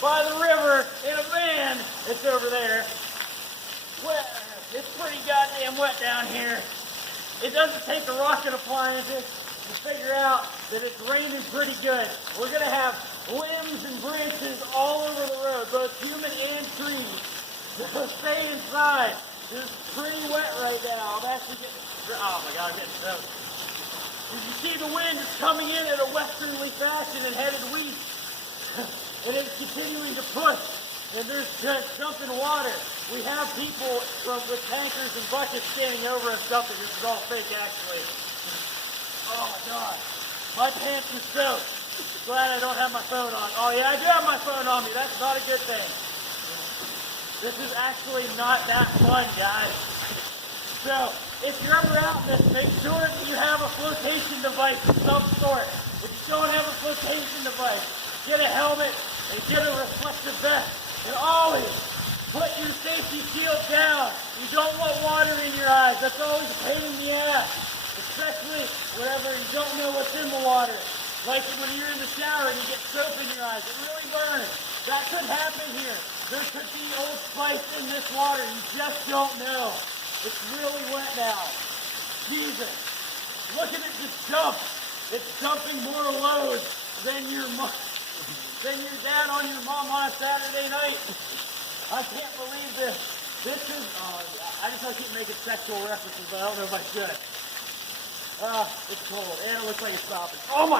by the river in a van. It's over there. Well, it's pretty goddamn wet down here. It doesn't take a rocket appliances to figure out that it's raining pretty good. We're gonna have limbs and branches all over the road, both human and trees. So stay inside. It's pretty wet right now. I'm actually getting, oh my God, I'm getting soaked. As you see, the wind is coming in at a westerly fashion and headed west. And it's continuing to push. And there's just dumping water. We have people with tankers and buckets standing over us dumping. This is all fake, actually. Oh my God. My pants are soaked. Glad I don't have my phone on. Oh yeah, I do have my phone on me. That's not a good thing. This is actually not that fun, guys. So, if you're ever out in this, make sure that you have a flotation device of some sort. If you don't have a flotation device, get a helmet and get a reflective vest. And always put your safety shield down. You don't want water in your eyes. That's always a pain in the ass. Especially whenever you don't know what's in the water. Like when you're in the shower and you get soap in your eyes. It really burns. That could happen here. There could be Old Spice in this water. You just don't know. It's really wet now. Jesus. Look at it just dump. It's dumping more load than your dad on your mom on a Saturday night. I can't believe this. This is, I just want to keep making sexual references, but I don't know if I should. It's cold, and it looks like it's stopping. Oh my